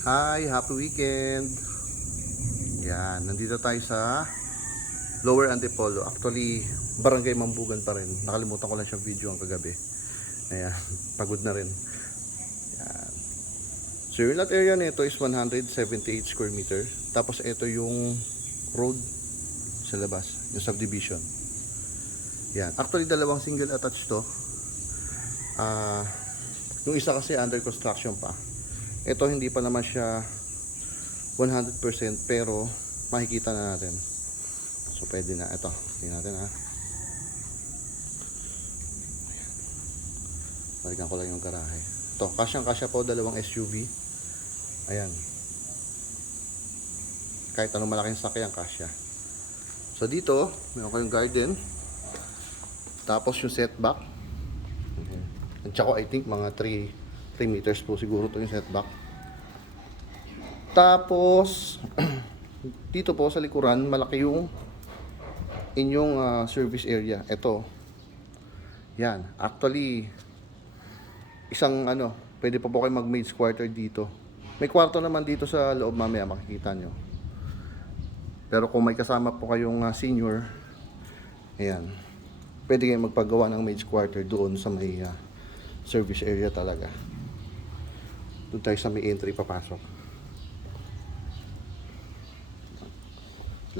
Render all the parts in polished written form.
Hi, happy weekend. Yan, nandito tayo sa Lower Antipolo. Actually, Barangay Mambugan pa rin. Nakalimutan ko lang siyang video ang kagabi. Ayan, pagod na rin. Yan. So yung lot area nito is 178 square meter. Tapos ito yung road sa labas, yung subdivision. Yan, actually dalawang single attached to. Yung isa kasi under construction pa. Ito hindi pa naman siya 100% pero makikita na natin. So pwede na. Ito, tingnan natin ha. Balikan ko lang yung garahe. Ito, kasyang-kasya po dalawang SUV. Ayan. Kahit anong malaking sakyan, kasya. So dito, meron kayong garden. Tapos yung setback. At saka I think mga 3 meters po siguro to yung setback. Tapos dito po sa likuran, malaki yung inyong service area. Ito. Yan. Actually, isang pwede pa po kayo mag-maid's quarter dito. May kwarto naman dito sa loob, mamaya makikita nyo. Pero kung may kasama po kayong senior, ayan, pwede kayong magpagawa ng maid's quarter doon sa may service area talaga. Doon tayo sa may entry papasok.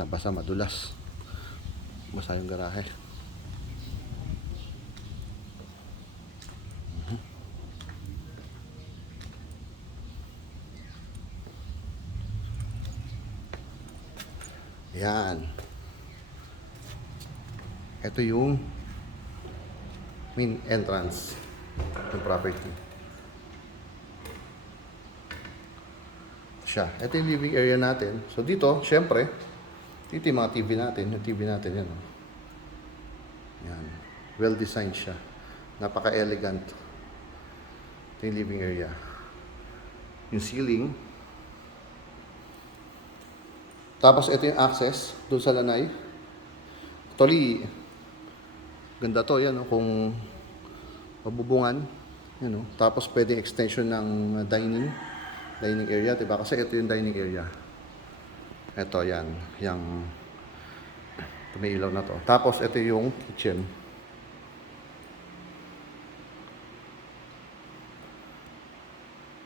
Basa, madulas. Basa yung garahe. Yan. Ito yung main entrance ng property. Siya. Ito yung living area natin. So dito, syempre, dito yung mga TV natin. Yung TV natin yan. Yan. Well designed siya. Napaka-elegant. Ito yung living area. Yung ceiling. Tapos ito yung access doon sa lanay. Actually, ganda to yan, kung mabubungan. Yan, tapos pwede extension ng dining area, diba? Kasi ito yung dining area. Ito yan, yung may ilaw na to. Tapos ito yung kitchen.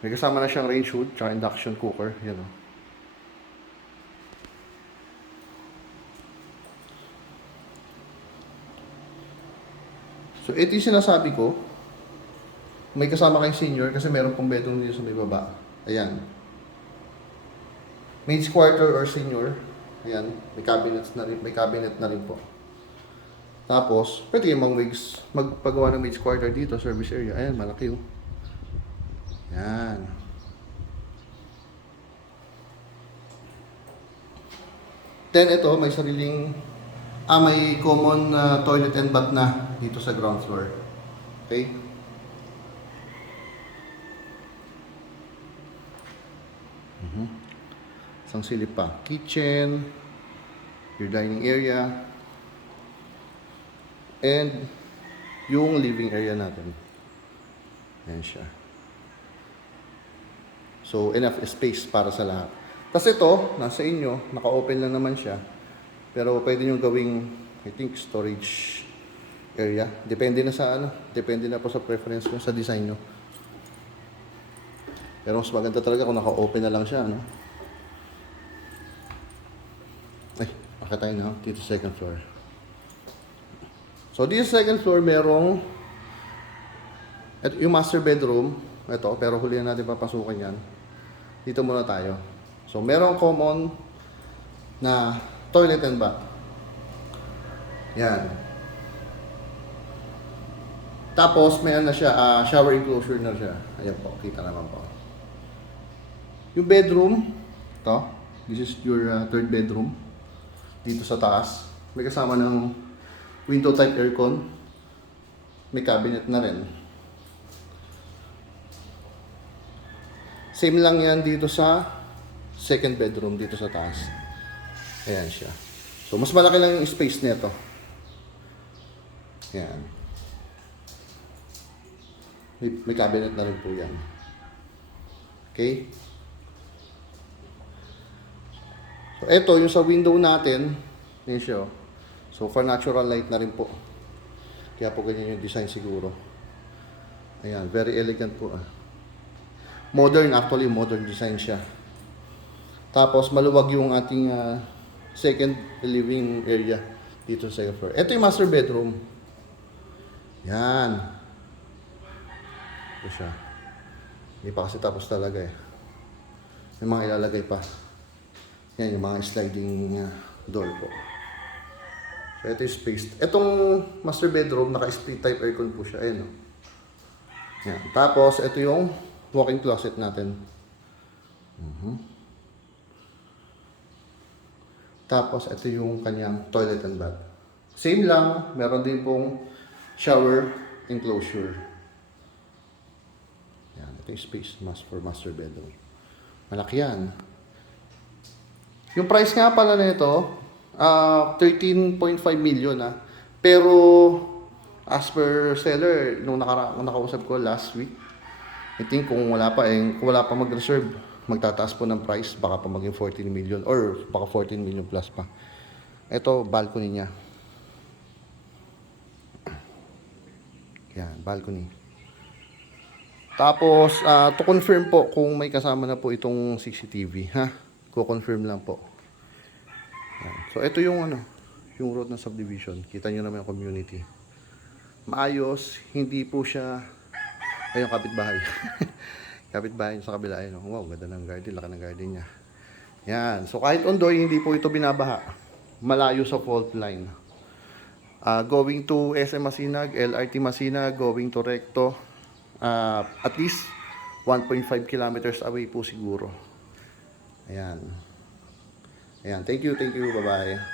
May kasama na siyang range hood tsaka induction cooker. Yan o. So ito yung sinasabi ko. May kasama kayong senior kasi meron pong bedroom dito sa may baba. Ayan. Maid's quarter or senior. Ayan. May cabinet na rin po. Tapos, pwede kayong magpagawa ng maid's quarter dito, service area. Ayan, malaki o. Yan. Then ito, may sariling may common toilet and bath na dito sa ground floor. Okay? Isang silip pa. Kitchen, your dining area, and yung living area natin. Ayan siya. So, enough space para sa lahat. Tapos ito, nasa inyo, naka-open lang naman siya. Pero pwede nyo gawing, I think, storage area. Depende na sa depende na po sa preference nyo, sa design nyo. Pero mas maganda talaga kung naka-open na lang siya, Ay, bakit tayo na dito sa second floor. So, dito sa second floor, merong yung master bedroom. Ito, pero huli na natin papasukan yan. Dito muna tayo. So, merong common na toilet and bath. Yan. Tapos, may na siya, shower enclosure na siya. Ayan po, kita naman po. Yung bedroom, ito, this is your third bedroom. Dito sa taas, may kasama ng window type aircon. May cabinet na rin. Same lang yan dito sa second bedroom dito sa taas. Ayan siya. So, mas malaki lang yung space nito. Ayan. May cabinet na rin po yan. Okay? Ito, yung sa window natin, yun siya. Oh. So, for natural light na rin po. Kaya po ganyan yung design siguro. Ayan, very elegant po. Modern, actually, modern design siya. Tapos, maluwag yung ating second living area dito sa second floor. Ito yung master bedroom. Yan. Ito siya. Hindi pa kasi tapos talaga eh. May mga ilalagay pa. Yan, yung mga sliding door po. So, ito yung space. Itong master bedroom, naka-split type aircon po siya. Ayan, oh. Yan. Tapos, ito yung walk-in closet natin. Tapos, ito yung kanyang toilet and bath. Same lang, meron din pong shower enclosure. Yan, ito yung space for master bedroom. Malaki yan. Yung price nga pala nito, 13.5 million Pero, as per seller, nung nakausap ko last week, I think kung wala pa mag-reserve, magtataas po ng price, baka pa maging 14 million or baka 14 million plus pa. Ito, balcony niya. Yan, balcony. Tapos, to confirm po kung may kasama na po itong CCTV, ha? Ko-confirm lang po. Yan. So, ito yung yung road ng subdivision. Kita nyo naman yung community. Maayos, hindi po siya, ayun, kapitbahay. Kapitbahay sa kabila, ayun. Wow, ganda ng garden, laki ng garden niya. Yan. So, kahit ondoy, hindi po ito binabaha. Malayo sa fault line. Going to SM Masinag, LRT Masinag, going to Recto, at least 1.5 kilometers away po siguro. Ayan. Ayan, thank you, bye-bye.